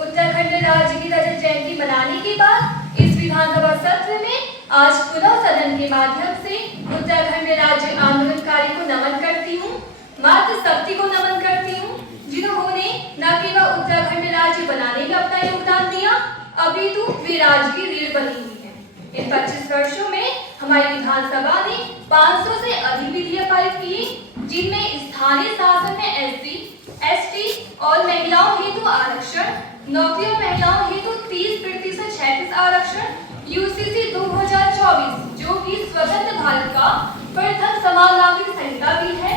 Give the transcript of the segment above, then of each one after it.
उत्तराखंड राज्य की रजत जयंती मनाने के बाद इस विधानसभा सत्र में आज पुनः सदन के माध्यम से उत्तराखंड राज्य आंदोलनकारी को नमन करती हूँ, मातृशक्ति को नमन करती हूँ, जिन्होंने न केवल उत्तराखंड राज्य बनाने में अपना योगदान दिया, अपितु वे राज्य की रीढ़ बनी हुई है। इन 25 वर्षों में हमारी विधानसभा ने 500 से अधिक विधेयक पारित किए, जिनमें स्थानीय शासन में एससी, एसटी और महिलाओं हेतु आरक्षण, नौकरियों महिलाओं हेतु 30% 36 आरक्षण, यूसीसी 2024 जो कि स्वतंत्र भारत का प्रथम समान नागरिक संहिता बिल है,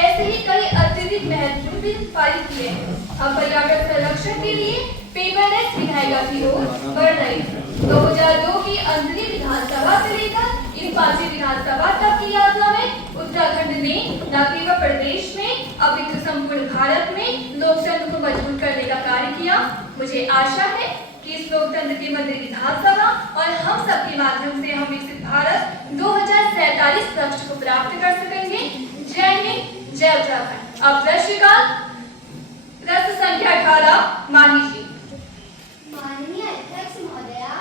ऐसे ही कई अत्यधिक महत्वपूर्ण बिल पारित किए हैं। हम पर्यावरण संरक्षण के लिए पेपरलेस विधायिका की ओर बढ़ रहे हैं। 2002 की अंतरिम विधानसभा से लेकर इस 5वीं विधानसभा तक की यात्रा में उत्तराखंड ने न केवल प्रदेश में अपितु संपूर्ण भारत में लोकतंत्र को मजबूत करने का कार्य किया। मुझे आशा है कि इस लोकतंत्र के मंदिर विधानसभा और हम सबके माध्यम से हम विकसित भारत 2047 लक्ष्य को प्राप्त कर सकेंगे। जय हिंद, जय उत्तराखंड। अब प्रश्न संख्या 18 माही जी। माननीय अध्यक्ष महोदया,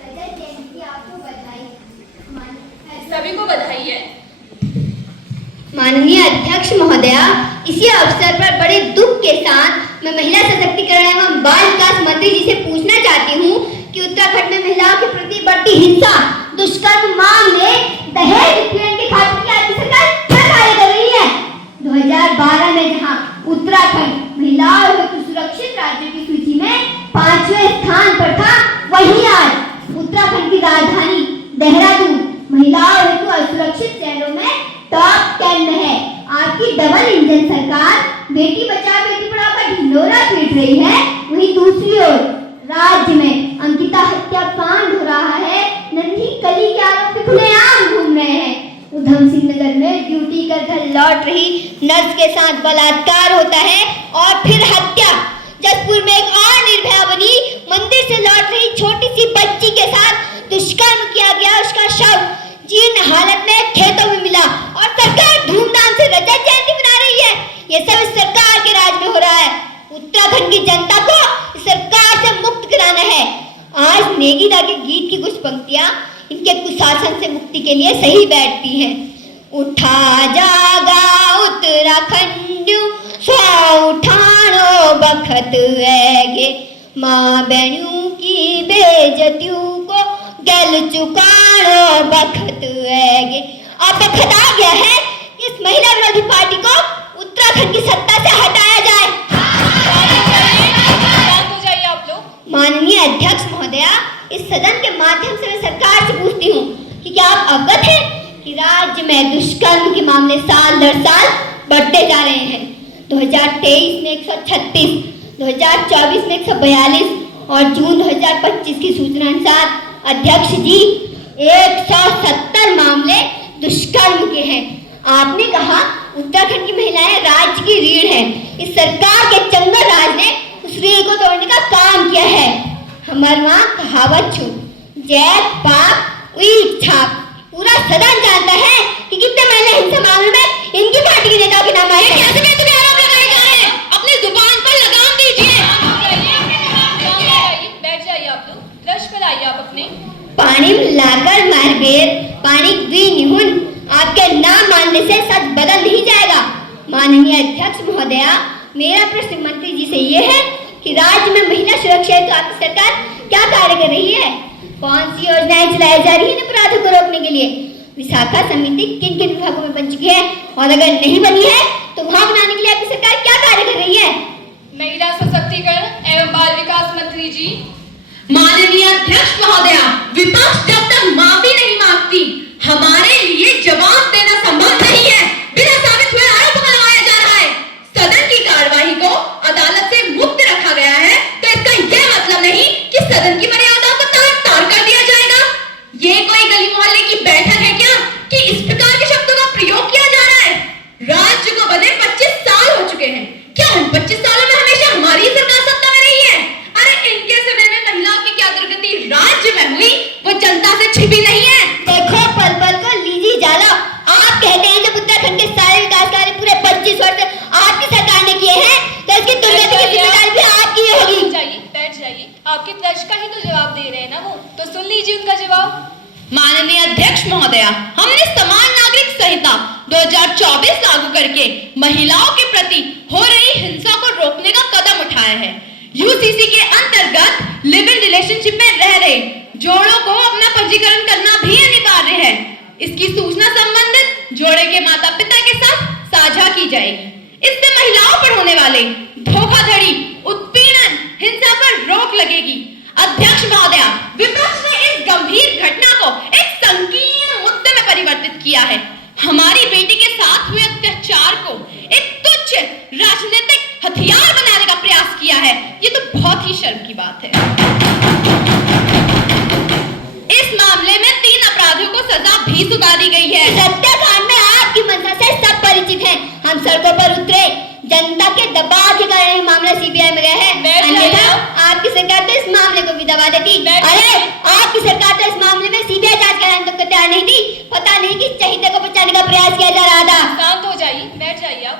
रजत जयंती आपको बधाई। सभी को बधाई है। माननीय अध्यक्ष महोदया, इसी अवसर पर बड़े दुख के साथ मैं महिला सशक्तिकरण एवं बाल विकास मंत्री जी से पूछना चाहती हूँ कि उत्तराखंड में महिलाओं के प्रति बढ़ती हिंसा, दुष्कर्म मामले, दहेज उत्पीड़न के खात्मे के लिए सरकार क्या कार्य कर रही है? 2012 में जहाँ उत्तराखंड महिलाओं हेतु सुरक्षित राज्यों की सूची में 5वें स्थान पर था, वहीं आज उत्तराखंड की राजधानी देहरादून महिलाओं हेतु असुरक्षित शहरों में टॉप 10 में है। आपकी डबल इंजन सरकार बेटी बचाओ बेटी पढ़ाओ का ढिंढोरा पीट रही है, वहीं दूसरी ओर राज्य में अंकिता हत्याकांड हो रहा है। नन्ही कली के आरोप से खुलेआम घूम रहे हैं। उधम सिंह नगर में ड्यूटी कर घर लौट रही नर्स के साथ बलात्कार होता है और फिर हत्या। जसपुर में एक और निर्भया बनी मंदिर से लौट रही छोटी सी बच्ची के साथ दुष्कर्म किया गया, उसका शव जीर्ण हालत में खेतों में मिला और सरकार धूमधाम से रजत जयंती मना रही है। ये सब इस सरकार के राज में हो रहा है। उत्तराखंड की जनता को इस सरकार से मुक्त कराना है। आज नेगी दा के गीत की कुछ पंक्तियां इनके कुशासन से मुक्ति के लिए सही बैठती हैं। उठा जागा उत्तराखंड सौ उठानो बखत हैगे, माँ बहनों की बेइज्जतियों को गल चुकानो बखत हैगे। अब बखत आ गया है कि इस महिला विरोधी पार्टी को उत्तराखंड की सत्ता से हटाया जाए। आप लोग। माननीय अध्यक्ष महोदया, इस सदन के माध्यम से मैं सरकार से पूछती हूँ कि क्या आप अवगत हैं कि राज्य में दुष्कर्म के मामले साल दर साल बढ़ते जा रहे हैं। 2023 में 136, 2024 में 142 और जून 2025 की सूचना अनुसार अध्यक्ष जी 170 मामले दुष्कर्म के हैं। आपने कहा उत्तराखंड की महिलाएं राज्य की रीढ़ हैं। इस सरकार के चंगर राज ने उस रीढ़ को तोड़ने का काम किया है। हमारे वहाँ कहावत छू जैत पाप उई छाप। पूरा सदन जानता है कि कितने महिला हिंसा मामले में इनकी पार्टी के नेताओं के नाम आए हैं। अपनी जुबान पर लगाम दीजिए। बैठ जाइए आप लोग, प्रश्न पर आइए आप अपने। पानी लाकर मारबेर पानी द्वि निहुन, आपके नाम मानने से सच बदल नहीं जाएगा। माननीय अध्यक्ष महोदया, मेरा प्रश्न मंत्री जी से ये है कि राज्य में महिला सुरक्षा हेतु आपकी सरकार क्या कार्य कर रही है? कौन सी योजनाएं चलाई जा रही है अपराधों को रोकने के लिए? विशाखा समिति किन किन विभागों में बन चुकी है और अगर नहीं बनी है तो वहां बनाने के लिए आपकी सरकार क्या कार्य कर रही है? महिला सशक्तिकरण एवं बाल विकास मंत्री जी। माननीय अध्यक्ष महोदया, विपक्ष जब तक माफी नहीं मांगती हमारे लिए जवाब देना संभव नहीं है। बिना साबित हुए आरोप लगाया जा रहा है। सदन की कार्यवाही को अदालत से मुक्त रखा गया है तो इसका यह मतलब नहीं कि सदन की मर्यादाओं को तार कर दिया जाएगा। ये कोई गली मोहल्ले की बैठक है क्या कि इस प्रकार के शब्दों का प्रयोग किया जा रहा है? राज्य को बने 25 साल हो चुके हैं। क्या उन 25 सालों में हमेशा हमारी सरकार सत्ता में रही है? अरे इनके समय में महिलाओं की क्या दुर्गति राज्य में हुई वो जनता से छिपी नहीं है। देखो पल पल को लीजिए जाला। आप कहते हैं जब उत्तराखंड के सारे विकास कार्य पूरे 25 वर्ष आपकी सरकार ने किए हैं तो इसके प्रश्न का ही तो जवाब दे रहे हैं ना वो, तो सुन लीजिए उनका जवाब। माननीय अध्यक्ष महोदया, हमने समान नागरिक संहिता 2024 लागू करके महिलाओं के प्रति हो रही हिंसा को रोकने का कदम उठाया है। यूसीसी के अंतर्गत लिव इन रिलेशनशिप में रह रहे जोड़ों को अपना पंजीकरण करना भी अनिवार्य है। इसकी सूचना संबंधित जोड़े के माता पिता के साथ साझा की जाएगी। इससे महिलाओं पर होने वाले धोखाधड़ी, उत्पीड़न, हिंसा पर रोक लगेगी। अध्यक्ष महोदया, विपक्ष ने इस गंभीर घटना को एक संकीर्ण मुद्दे में परिवर्तित किया है। हमारी बेटी के साथ हुए अत्याचार को एक तुच्छ राजनीतिक हथियार बनाने का प्रयास किया है। ये तो बहुत ही शर्म की बात है। इस मामले में 3 अपराधियों को सजा भी सुना दी गई है। हत्याकांड में आपकी मंशा से सब परिचित हैं। हम सड़कों पर उतरे, जनता के दबाव के कारण ये मामला सीबीआई में गया है। अन्यथा आपकी सरकार तो इस मामले को भी दबा देती। अरे आपकी सरकार तो इस मामले में सीबीआई जांच कराने तक तैयार नहीं थी। पता नहीं किस चहीते को बचाने का प्रयास किया जा रहा था। शांत हो जाइए, बैठ जाइए आप।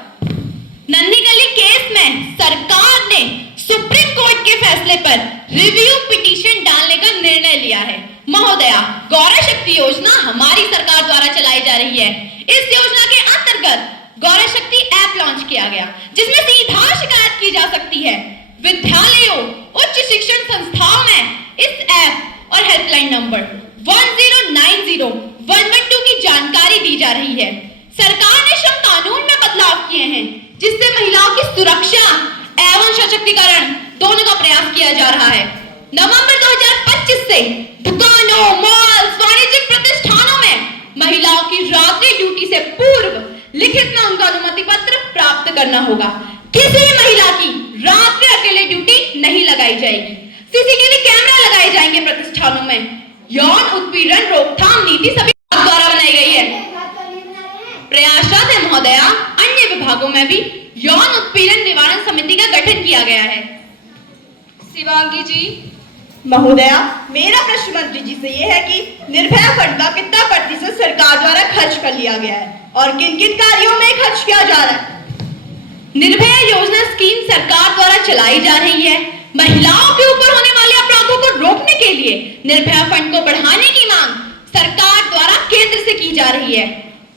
नन्ही गली केस में सरकार ने सुप्रीम कोर्ट के फैसले पर रिव्यू पिटीशन डालने का निर्णय लिया है। महोदया, गौरव शक्ति योजना हमारी सरकार द्वारा चलाई जा रही है। इस योजना के अंतर्गत गौरव शक्ति ऐप लॉन्च किया गया, जिसमें सीधा शिकायत की जा सकती है। विद्यालयों, उच्च शिक्षण संस्थाओं में इस ऐप और हेल्पलाइन नंबर 1090-112 की जानकारी दी जा रही है। सरकार ने श्रम कानून में बदलाव किए हैं, जिससे महिलाओं की सुरक्षा एवं सशक्तिकरण दोनों का प्रयास किया जा रहा है। नवंबर 2025 से दुकानों, मॉल, वाणिज्यिक प्रतिष्ठानों में महिलाओं की रात्रि ड्यूटी से पूर्व लिखित में उनका अनुमति पत्र प्राप्त करना होगा। किसी महिला की रात्रि अकेले ड्यूटी नहीं लगाई जाएगी। सीसीटीवी कैमरा लगाए जाएंगे प्रतिष्ठानों में। यौन उत्पीड़न रोकथाम नीति सभी द्वारा बनाई गई है। प्रयासरत है महोदया, अन्य विभागों में भी यौन उत्पीड़न निवारण समिति का गठन किया गया है। शिवांगी जी। महोदया, मेरा प्रश्न मंत्री जी से यह है कि निर्भया फंड का कितना प्रतिशत सरकार द्वारा खर्च कर लिया गया है और किन किन कार्यों में खर्च किया जा रहा है? निर्भया योजना स्कीम सरकार द्वारा चलाई जा रही है। महिलाओं के ऊपर होने वाले अपराधों को रोकने के लिए निर्भया फंड को बढ़ाने की मांग सरकार द्वारा केंद्र से की जा रही है।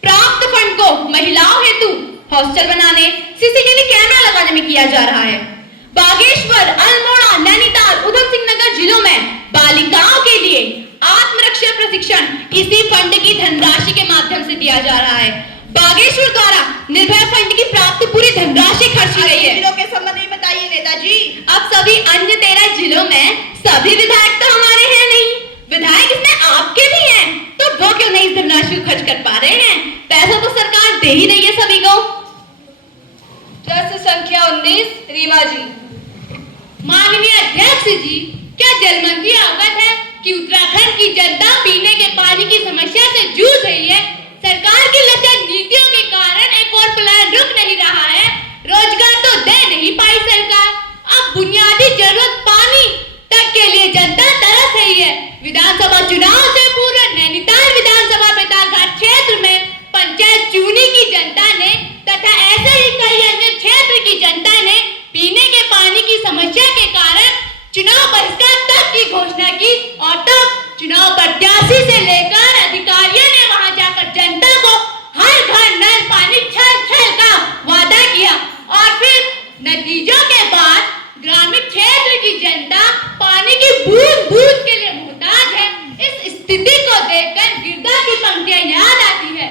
प्राप्त फंड को महिलाओं हेतु हॉस्टल बनाने, सीसीटीवी कैमरा लगाने में किया जा रहा है। बागेश्वर, अल्मोड़ा, नैनीताल, उधम सिंह नगर जिलों में बालिकाओं के लिए आत्मरक्षा प्रशिक्षण इसी फंड की धनराशि के माध्यम से दिया जा रहा है। बागेश्वर द्वारा निर्भया फंड की प्राप्त पूरी धनराशि खर्ची गई है। जिलों के संबंध में बताइए नेताजी। अब सभी अन्य 13 जिलों में सभी विधायक तो हमारे हैं नहीं, विधायक इसमें आपके भी हैं, तो वो क्यों नहीं इस धनराशि को खर्च कर पा रहे हैं? पैसा तो सरकार दे ही रही है सभी को। प्रश्न संख्या 19, रीमा जी। माननीय अध्यक्ष जी, क्या जल मंत्री अवगत है कि उत्तराखंड की जनता पीने के पानी की समस्या से जूझ रही है? सरकार की लचर नीतियों के कारण एक और प्लान रुक नहीं रहा है। रोजगार तो दे नहीं पाई सरकार, अब बुनियादी जरूरत पानी तक के लिए जनता तरस रही है। विधानसभा चुनाव से पूर्व नैनीताल विधानसभा बेतालघाट क्षेत्र में पंचायत चुनी की जनता ने तथा ऐसे ही कई अन्य क्षेत्र की जनता ने पीने के पानी की समस्या के कारण चुनाव बहिष्कार तक की घोषणा की और तब चुनाव प्रत्याशी से लेकर अधिकारियों ने वहां जाकर जनता को हर घर नल पानी छल का वादा किया और फिर नतीजों के बाद ग्रामीण क्षेत्र की जनता पानी की बूंद-बूंद के लिए मुहताज है। इस स्थिति को देखकर गिरधा की पंक्तियां याद आती है।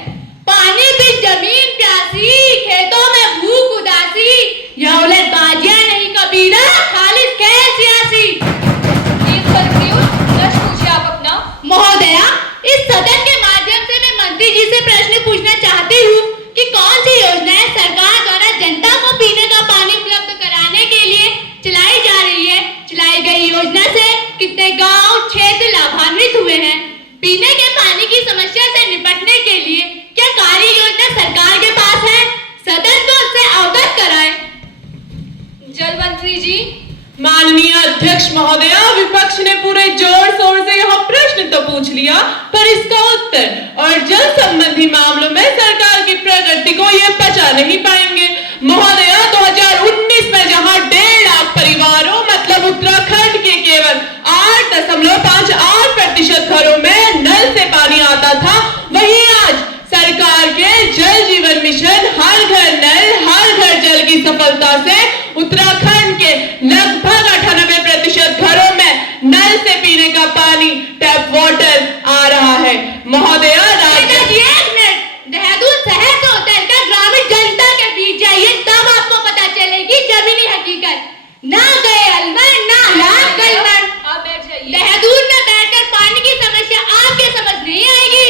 पानी भी जमीन प्यासी, खेतों में भूख उदासी, यह उलट बाजियां नहीं कबीरा, खालिद खेल सियासी। महोदया, इस सदन के माध्यम से मैं मंत्री जी से प्रश्न पूछना चाहती हूँ कि कौन सी योजनाएं सरकार द्वारा जनता को पीने का पानी उपलब्ध कराने के लिए चलाई जा रही है? चलाई गई योजना से कितने गांव क्षेत्र लाभान्वित हुए हैं? पीने के पानी की समस्या से निपटने के लिए क्या कार्य योजना सरकार के पास है? सदन को उससे अवगत कराएं। जल मंत्री जी। माननीय अध्यक्ष महोदया, विपक्ष ने पूरे जोर शोर से यह प्रश्न तो पूछ लिया, पर इसका उत्तर और जल संबंधी मामलों में सरकार की प्रगति को ये पचा नहीं पाएंगे। महोदया, 2019 में जहां 1.5 लाख परिवारों मतलब उत्तराखंड के केवल में उत्तराखंड के लगभग 98% घरों में नल से पीने का पानी, टैप वाटर आ रहा है। महोदया, देहरादून शहर को उतरकर ग्रामीण जनता के बीच जाइए, तब आपको पता चलेगी जमीनी हकीकत। ना गए अलमर, ना लाख गलमर। आप बैठ जाइए। देहरादून में बैठकर पानी की समस्या आपके समझ नहीं आएगी।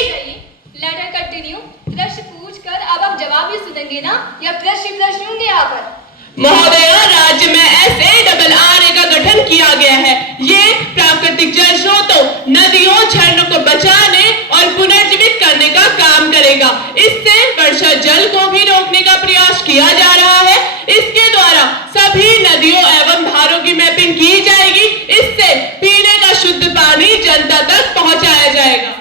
Letter continue. प्रश्न पूछकर अब आप जवाब भी सुनेंगे ना, या प्रश्न होंगे यहाँ पर? महोदया, राज्य में SARRA का गठन किया गया है। ये प्राकृतिक जल स्रोतों, नदियों, झरनों को बचाने और पुनर्जीवित करने का काम करेगा। इससे वर्षा जल को भी रोकने का प्रयास किया जा रहा है। इसके द्वारा सभी नदियों एवं धारों की मैपिंग की जाएगी। इससे पीने का शुद्ध पानी जनता तक पहुंचाया जाएगा।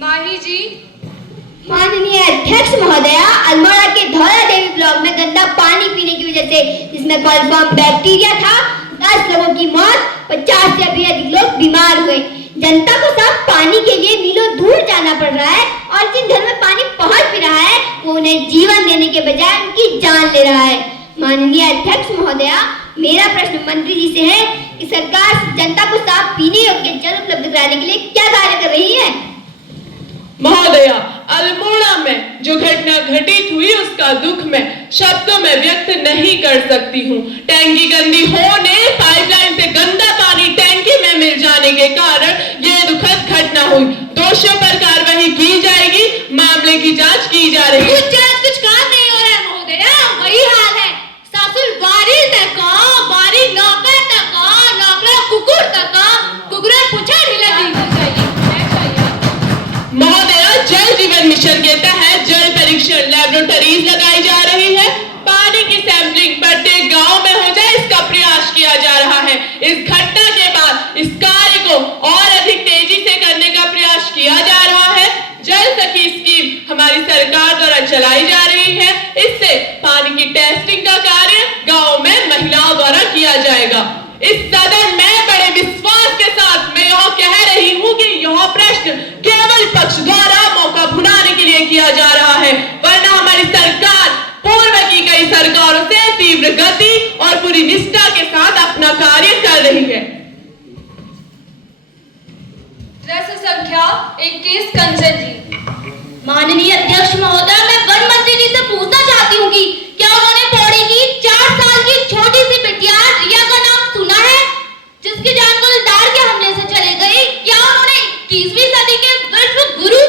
माही जी। माननीय अध्यक्ष महोदया, अल्मोड़ा के धौला देवी ब्लॉक में गंदा पानी पीने की वजह से जिसमें कॉलफॉर्म बैक्टीरिया था, 10 लोगों की मौत, 50 से भी अधिक लोग बीमार हुए। जनता को साफ पानी के लिए मीलों दूर जाना पड़ रहा है और जिन घर में पानी पहुंच भी रहा है वो उन्हें जीवन देने के बजाय उनकी जान ले रहा है। माननीय अध्यक्ष महोदया, मेरा प्रश्न मंत्री जी से है कि सरकार जनता को साफ पीने योग्य जल उपलब्ध कराने के लिए क्या कार्य कर रही है? महोदया, अल्मोड़ा में जो घटना घटित हुई उसका दुख मैं शब्दों में व्यक्त नहीं कर सकती हूँ। टैंकी गंदी होने, पाइपलाइन से गंदा पानी टैंकी में मिल जाने के कारण ये दुखद घटना हुई। दोषियों पर कार्रवाई की जाएगी। मामले की जांच की जा रही है। कुछ काम नहीं हो रहा है महोदया, वही हाल है। सासुर बारी तक, बारी नौकर तक, नौकरा कुकुर तक, कुकुरा पूछा नहीं लगी। महोदया, जल जीवन मिशन के तहत जल परीक्षण लैबोरेटरीज लगाई जा रही है। पानी की सैंपलिंग प्रत्येक गांव में हो जाए, इसका प्रयास किया जा रहा है। इस घटना के बाद इस कार्य को और अधिक तेजी से करने का प्रयास किया जा रहा है। जल सखी स्कीम हमारी सरकार द्वारा चलाई जा रही है। इससे पानी की टेस्टिंग का कार्य गाँव में महिलाओं द्वारा किया जाएगा। इस सदन में बड़े विश्वास के साथ मैं यह कह रही हूँ कि यह प्रश्न केवल पक्ष द्वारा मौका भुनाने के लिए किया जा रहा है, वरना हमारी सरकार पूर्व की कई सरकारों से तीव्र गति और पूरी निष्ठा के साथ अपना कार्य कर रही है। प्रश्न संख्या 21 कंचन जी। माननीय अध्यक्ष महोदय, मैं वन मंत्री जी से पूछना चाहती हूँ कि क्या उन्होंने पौड़ी की 4 साल की छोटी सी बिटिया रिया का नाम सुना है, जिसकी जान गुलदार के हमले से चली गई? क्या उन्होंने 21वीं सदी के विश्व गुरु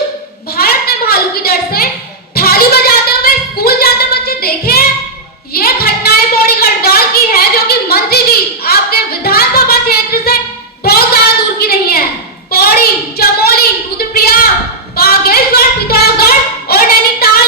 भारत में भालू की डर से थाली बजाते हुए स्कूल जाते बच्चे देखे हैं? ये घटनाएं पौड़ी गढ़वाल की है, जो कि मंत्री जी आपके विधानसभा क्षेत्र से बहुत ज्यादा दूर की नहीं है। पौड़ी, चमोली, रुद्रप्रयाग, बागेश्वर, पिथौरागढ़ और नैनीताल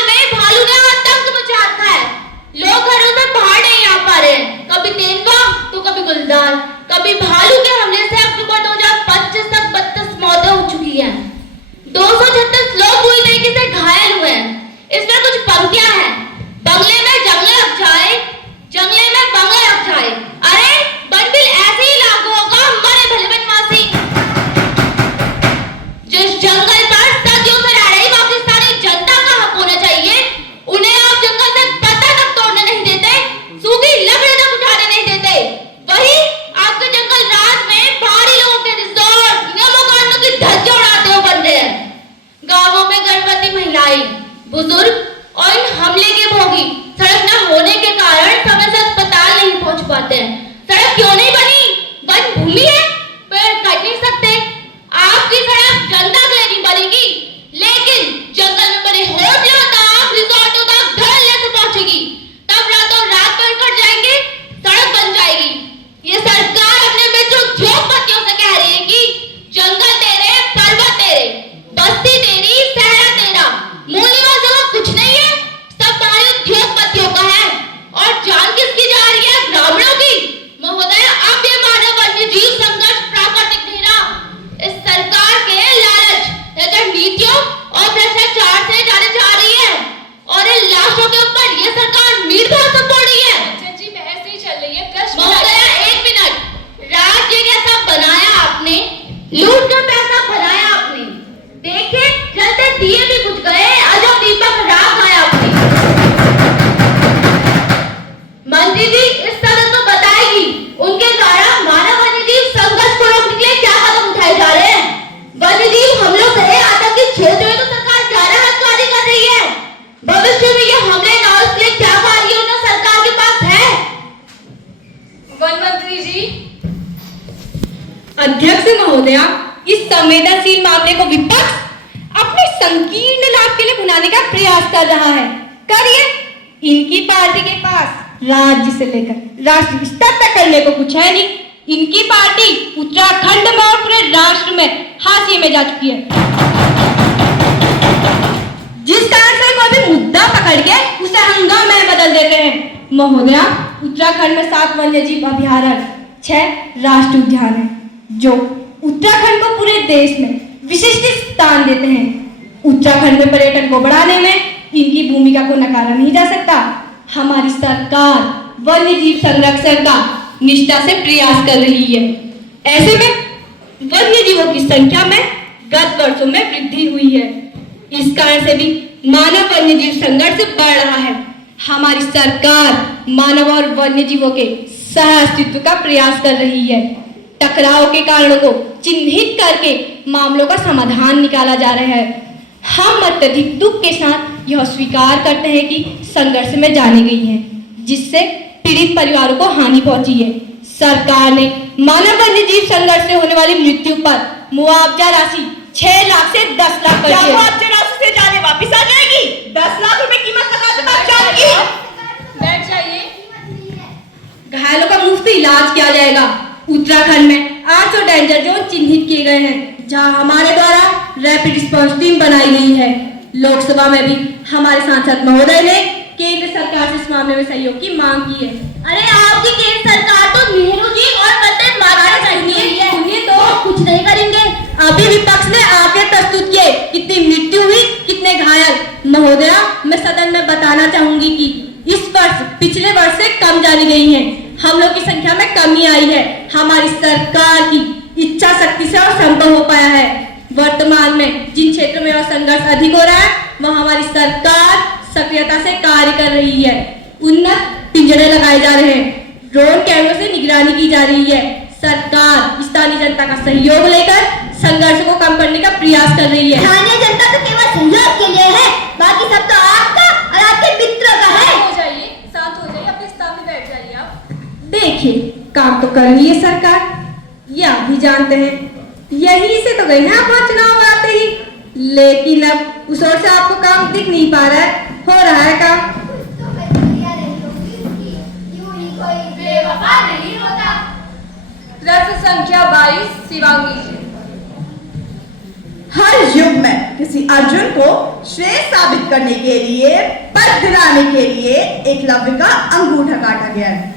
मोदी जी इस सदन को बताएगी उनके द्वारा मानव वन्यजीव संघर्ष को रोकने के लिए क्या कदम उठाए जा रहे हैं। वन्यजीव हमलों से आतंकी क्षेत्र में तो सरकार ज्यादा हदगारी कर रही है। भविष्य में ये हमले ना हो इसलिए क्या कार्ययोजना सरकार के पास है। वन मंत्री जी। अध्यक्ष महोदया, इस संवेदनशील मामले को विपक्ष अपने संकीर्ण लाभ के लिए बुलाने का प्रयास कर रहा है। करिए, इनकी पार्टी के पास राज्य से लेकर राष्ट्रीय स्तर तक करने को कुछ है नहीं। इनकी पार्टी उत्तराखंड में और पूरे राष्ट्र में हाशिए में जा चुकी है। जिस कारण से कोई भी मुद्दा पकड़ के उसे हंगामे में बदल देते हैं। महोदया, उत्तराखंड में 7 वन्यजीव अभयारण्य, 6 राष्ट्रीय उद्यान है जो उत्तराखंड को पूरे देश में विशिष्ट स्थान देते हैं। उत्तराखंड में पर्यटन को बढ़ाने में इनकी भूमिका को नकारा नहीं जा सकता। हमारी सरकार वन्यजीव संरक्षण का निष्ठा से प्रयास कर रही है। ऐसे में वन्यजीवों की संख्या में गत वर्षों में वृद्धि हुई है। इस कारण से भी मानव वन्यजीव संघर्ष बढ़ रहा है। हमारी सरकार मानव और वन्यजीवों के सह अस्तित्व का प्रयास कर रही है। टकराव के कारणों को चिन्हित करके मामलों का समाधान निकाला जा रहा है। हम अत्यधिक दुख के साथ यह स्वीकार करते हैं कि संघर्ष में जाने गई हैं, जिससे पीड़ित परिवारों को हानि पहुंची है। सरकार ने मानव वन्यजीव संघर्ष से होने वाली मृत्यु पर मुआवजा राशि 6 लाख से 10 लाख कर दी है। मुआवजा राशि से जाने वापिस आ जाएगी। 10 लाख रुपए कीमत लगा जाएगी। बैठ जाइए। घायलों का मुफ्त इलाज किया जाएगा। उत्तराखंड में 800 डेंजर जोन चिन्हित किए गए हैं, जहां हमारे द्वारा रैपिड रिस्पांस टीम बनाई गई है। लोकसभा में भी हमारे सांसद महोदय ने केंद्र सरकार से इस मामले में सहयोग की मांग की है। अरे आपकी केंद्र सरकार तो नेहरू जी और वंदे मातरम चाहिए। सुनिए तो कुछ नहीं करेंगे। अभी विपक्ष ने आंकड़े प्रस्तुत किए, कितनी मृत्यु हुई, कितने घायल। महोदया, मैं सदन में बताना चाहूंगी कि इस वर्ष पिछले वर्ष से कम जानी गई है। हमलों की संख्या में कमी आई है। हमारी सरकार की इच्छा शक्ति से और संभव हो पाया है। वर्तमान में जिन क्षेत्रों में और संघर्ष अधिक हो रहा है, वहां हमारी सरकार सक्रियता से कार्य कर रही है। उन्नत पिंजरे लगाए जा रहे हैं, ड्रोन कैमरों से निगरानी की जा रही है। सरकार स्थानीय जनता का सहयोग लेकर संघर्ष को कम करने का प्रयास कर रही है। स्थानीय जनता तो केवल सहयोग के लिए है, बाकी सब तो आपका और आपके मित्रों का है। हो जाइए, शांत हो जाइए, अपने स्थान पे बैठ जाइए आप। देखिए, काम तो कर रही है सरकार, ये आप भी जानते हैं। यही से तो गए हैं आप वहाँ चुनाव आते ही, लेकिन अब उस ओर से आपको काम दिख नहीं पा रहा है। हो रहा है काम। प्रश्न संख्या 22 शिवांगी जी। हर युग में किसी अर्जुन को श्रेष्ठ साबित करने के लिए, पद दिलाने के लिए एकलव्य का अंगूठा काटा गया है।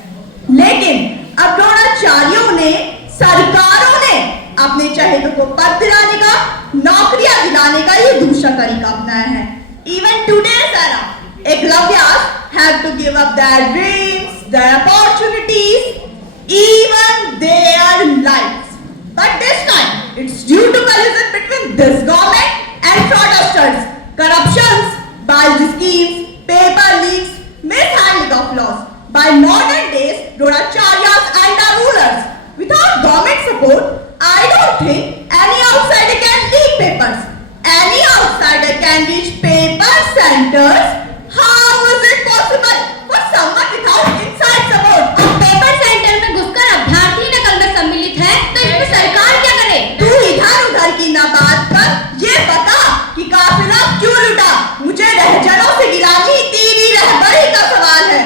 लेकिन अब द्रोणाचार्यों ने, सरकारों ने अपने चहेतों को पद दिलाने का, नौकरियां दिलाने का ये दूसरा तरीका अपनाया है। Even today's era, eklavya's have to give up their dreams, their opportunities, even their lives. But this time, it's due to collision between this government and fraudsters, corruptions, biased schemes, paper leaks, mishandling of laws by modern days Dronacharyas and our rulers. Without government support, I don't think any outsider can leak papers. Any outsider can reach paper centers. How is it possible for someone without inside support? अब paper centre में घुसकर अभ्यर्थी नकल में सम्मिलित है, तो इसमें सरकार क्या करे? तू इधर उधर की ना बात कर, ये बता कि काफिला क्यों लुटा? मुझे रहजनों से गिरानी तेरी रहबरी का सवाल है।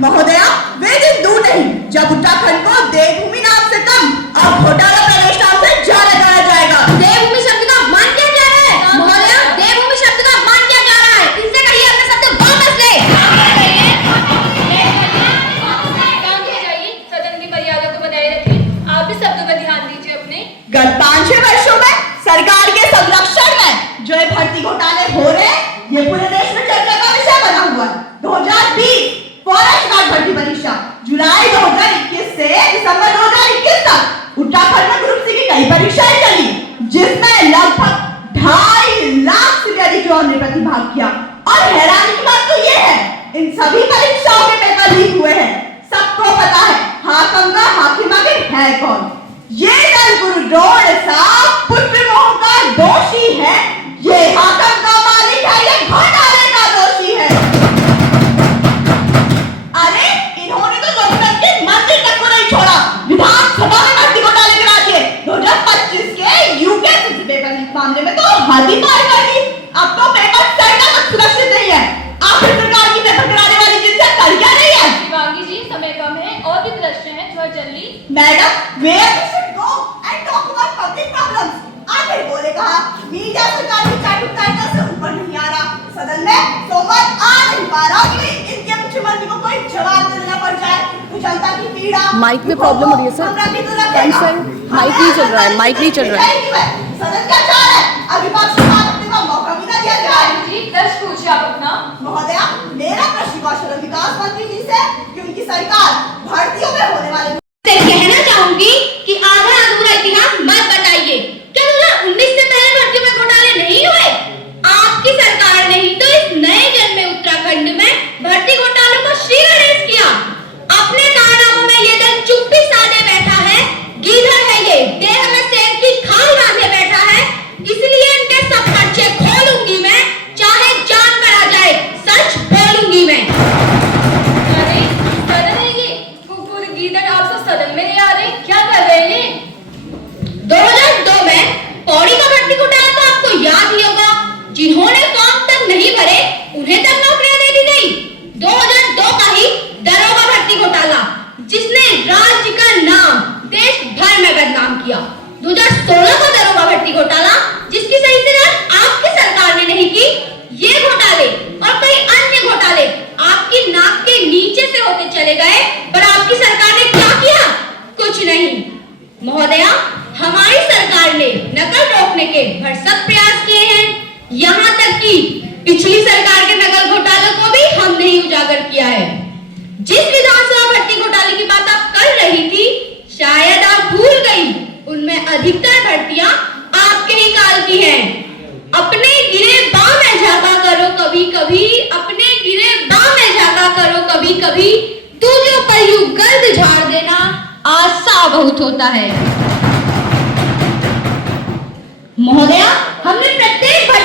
महोदया, वे दिन दूर नहीं जब उत्तराखंड को देवभूमि नाम से कम और घोटाला प्रदेश नाम से जाना जाएगा। देवभूमि शब्द का अपमान किया जा रहा है। महोदया, देवभूमि शब्द का अपमान किया जा रहा है। इनसे कहिए अपने शब्द वापस ले। शांत हो जाइए, सदन की मर्यादा को बनाए रखें। आप भी शब्दों पर ध्यान दीजिए अपने। गत 5-6 वर्षों में सरकार के संरक्षण में जो ये भर्ती घोटाले हो रहे हैं, ये पूरे देश में चर्चा का विषय बना हुआ है। 2020 फॉरेस्ट गार्ड भर्ती सभी परीक्षाओं के पेपर लीक हुए हैं। सबको पता है हाकम का हाकिम आगे है कौन। ये दल गुरुद्रोण साहब पुत्र मोह का दोषी है। ये हाकम का मालिक है, ये घोटाले का दोषी है। अरे इन्होंने तो लोकतंत्र के मंदिर तक को नहीं छोड़ा, विधानसभा में भर्ती घोटाले करा दिए। 2025 के यूपीएससी पेपर लीक मामले में तो हद ही पार कर दी। अब तो पेपर सड़ना तक सुरक्षित नहीं है। आखिर सरकार की पेपर कराने वाली जिनसे कर क्या नहीं है। शिवांगी जी, समय कम है और भी प्रश्न है, थोड़ा जल्दी। Madam, where we should go and talk about public problems. आखिर बोले कहा मीडिया सरकार की चाटुक टाइटल से ऊपर नहीं आ रहा। सदन में सोमवार आ नहीं पा रहा कि इनके मुख्यमंत्री को कोई जवाब देना पड़ जाए। तो जनता की पीड़ा माइक में प्रॉब्लम हो रही है सर। कैंसर माइक नहीं चल रहा है, माइक नहीं चल रहा है। सदन क्या चाह रहा है? अभी विपक्ष को बात करने का मौका भी ना दिया जाए। शिवांगी जी, प्रश्न पूछिए आप अपना। महोदया, मेरा प्रश्न कौशल और विकास मंत्री जी से कि उनकी सरकार भर्तियों में होने वाले से कहना चाहूंगी कि आधा अधूरा इतिहास मत बताइए। क्या 2019 से पहले भर्तियों में घोटाले नहीं हुए? आपकी सरकार ने ही तो इस नए जन्मे उत्तराखंड में भर्ती घोटालों को श्री गणेश किया। अपने कारनामों में ये दल चुप्पी साधे बैठा है। गीदड़ है ये, देह में शेर की खाल बांधे बैठा है। इसलिए इनके सब पर्चे खोलूंगी मैं, चाहे जान पर आ जाए, सच बोलूंगी मैं। अरे सदन है ये, कुकुर गीदड़, आप तो सदन में नहीं आ रहे, क्या कर रहे हैं? 2002 में पौड़ी का भर्ती घोटाला तो आपको याद ही होगा। जिन्होंने फॉर्म तक नहीं भरे उन्हें तक नौकरियां दे दी गई। 2002 का ही दरोगा भर्ती घोटाला, जिसने राज्य का नाम देश भर में बदनाम किया। 2016 का दरोगा भर्ती घोटाला, जिसकी सही से जांच आपकी सरकार ने नहीं की। ये घोटाले और कई अन्य घोटाले आपकी नाक के नीचे से होते चले गए, पर आपकी सरकार ने क्या किया? कुछ नहीं। महोदया, हमारी सरकार ने नकल रोकने के भरसक प्रयास किए हैं। यहाँ तक कि पिछली सरकार के नकल घोटालों को भी हमने ही उजागर किया है। जिस विधानसभा भर्ती घोटाले की बात आप कर रही थी, शायद आप भूल गई, उनमें अधिकतर भर्तियां आपके ही काल की हैं। अपने गिरे बाँ में झांका करो कभी कभी, अपने गिरे बाँ में झांका करो कभी कभी, दूसरों पर यूं गर्द झाड़ देना आशा बहुत होता है। महोदया, हमने प्रत्येक भर्ती